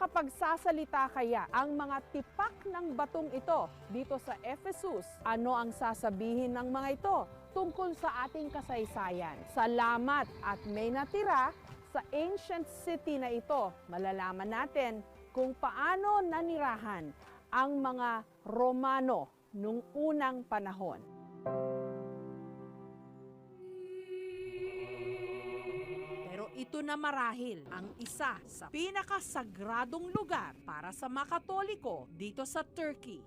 Makakapagsasalita kaya ang mga tipak ng batong ito dito sa Ephesus? Ano ang sasabihin ng mga ito tungkol sa ating kasaysayan? Salamat at may natira sa ancient city na ito. Malalaman natin kung paano nanirahan ang mga Romano nung unang panahon. Ito na marahil ang isa sa pinakasagradong lugar para sa mga Katoliko dito sa Turkey.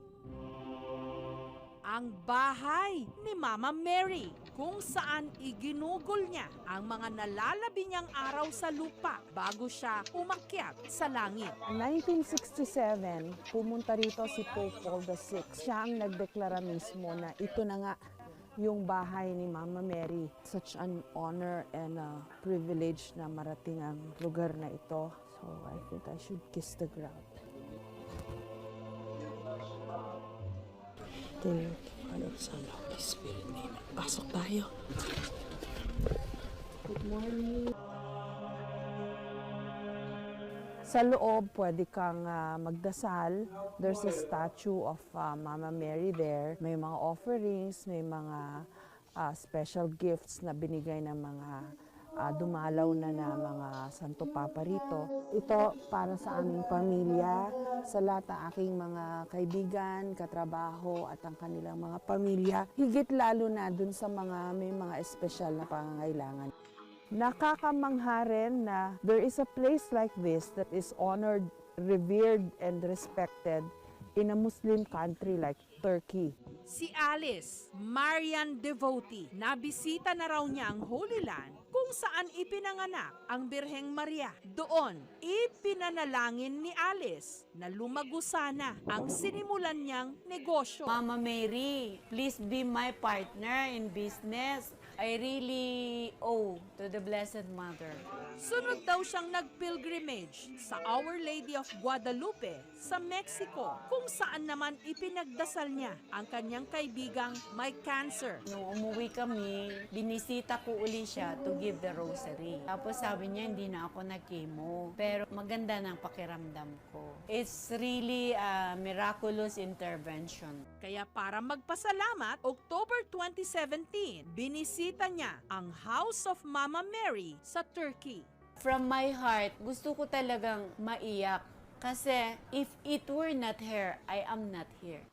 Ang bahay ni Mama Mary, kung saan iginugol niya ang mga nalalabi niyang araw sa lupa bago siya umakyat sa langit. 1967, pumunta rito si Pope Paul VI. Siya ang nagdeklara mismo na ito na nga yung bahay ni Mama Mary. Such an honor and a privilege na marating ang lugar na ito. So I think I should kiss the ground. Thank you, sa Holy Spirit name. Pasok tayo. Good morning. Sa loob, pwede kang magdasal. There's a statue of Mama Mary there. May mga offerings, may mga special gifts na binigay ng mga dumalaw na mga Santo Papa rito. Ito para sa aming pamilya, sa lahat ng aking mga kaibigan, katrabaho at ang kanilang mga pamilya. Higit lalo na dun sa mga may mga espesyal na pangangailangan. Nakakamangha rin na there is a place like this that is honored, revered, and respected in a Muslim country like Turkey. Si Alice, Marian devotee, nabisita na raw niya ang Holy Land kung saan ipinanganak ang Birheng Maria. Doon, ipinanalangin ni Alice na lumago sana ang sinimulan niyang negosyo. Mama Mary, please be my partner in business. I really owe to the Blessed Mother. Sunod daw siyang nag-pilgrimage sa Our Lady of Guadalupe sa Mexico, kung saan naman ipinagdasal niya ang kanyang kaibigang may cancer. Nung umuwi kami, binisita ko uli siya to give the rosary. Tapos sabi niya, hindi na ako nag-chemo. Pero maganda ng pakiramdam ko. It's really a miraculous intervention. Kaya para magpasalamat, October 2017, binisita niya ang House of Mama Mary sa Turkey. From my heart, gusto ko talagang maiyak. Kasi if it were not her, I am not here.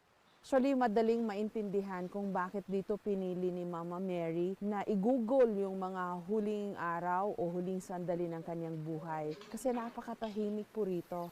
Actually, madaling maintindihan kung bakit dito pinili ni Mama Mary na igugol yung mga huling araw o huling sandali ng kanyang buhay. Kasi napakatahimik po rito.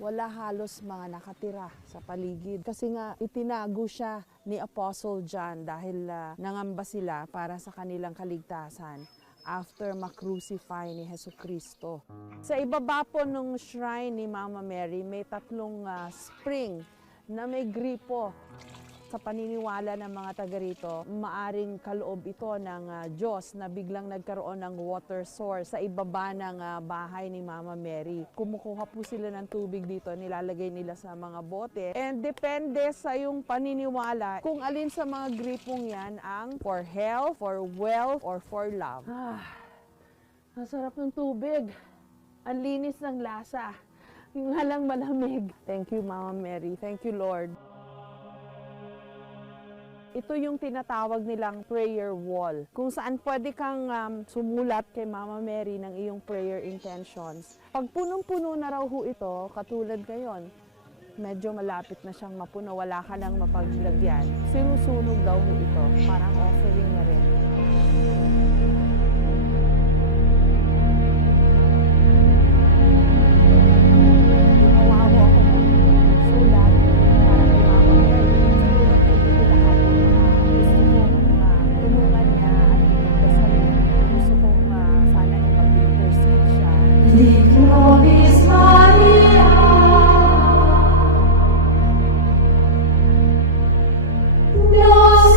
Wala halos mga nakatira sa paligid. Kasi nga itinago siya ni Apostle John dahil nangamba sila para sa kanilang kaligtasan after makrucify ni Jesucristo. Sa ibaba po ng shrine ni Mama Mary, may tatlong spring na may gripo. Sa paniniwala ng mga taga rito, maaring kaloob ito ng Diyos na biglang nagkaroon ng water source sa ibaba ng bahay ni Mama Mary. Kumukuha po sila ng tubig dito, nilalagay nila sa mga bote. And depende sa yung paniniwala kung alin sa mga gripong yan ang for health, for wealth, or for love. Ang sarap ng tubig. Ang linis ng lasa. Yung halang malamig. Thank you, Mama Mary. Thank you, Lord. Ito yung tinatawag nilang prayer wall, kung saan pwede kang sumulat kay Mama Mary ng iyong prayer intentions. Pag punong-puno na raw ho ito, katulad ngayon, medyo malapit na siyang mapuno, wala ka nang mapaglagyan. Sinusunog daw ho ito, parang offering na rin. Nos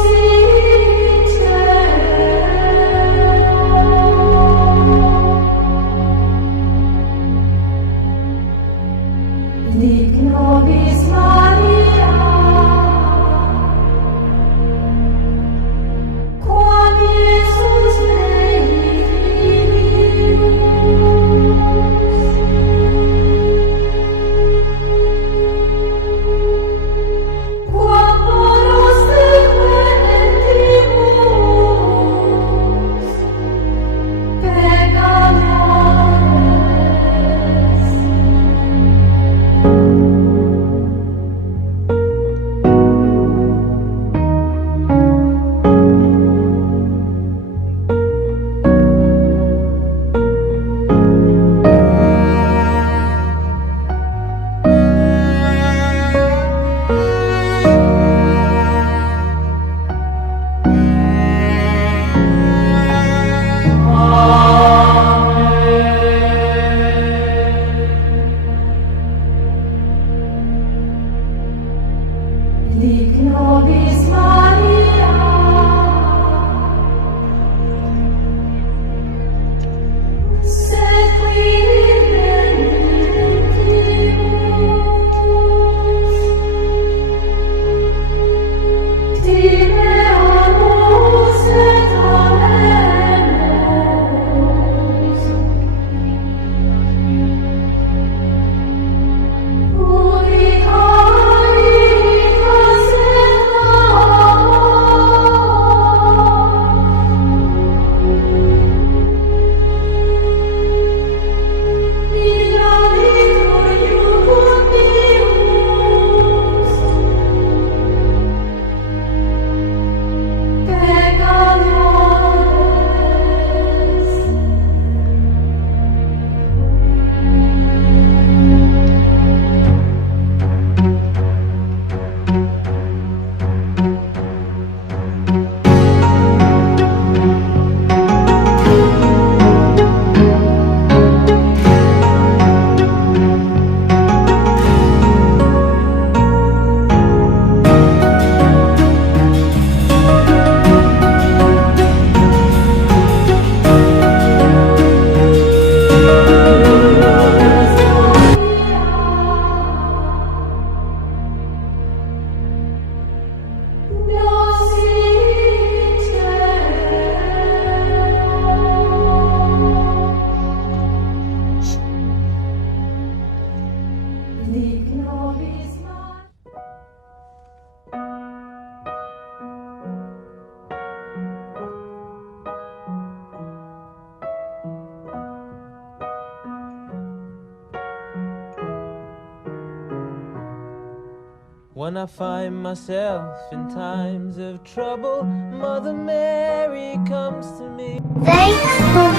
When I find myself in times of trouble, Mother Mary comes to me. Thanks for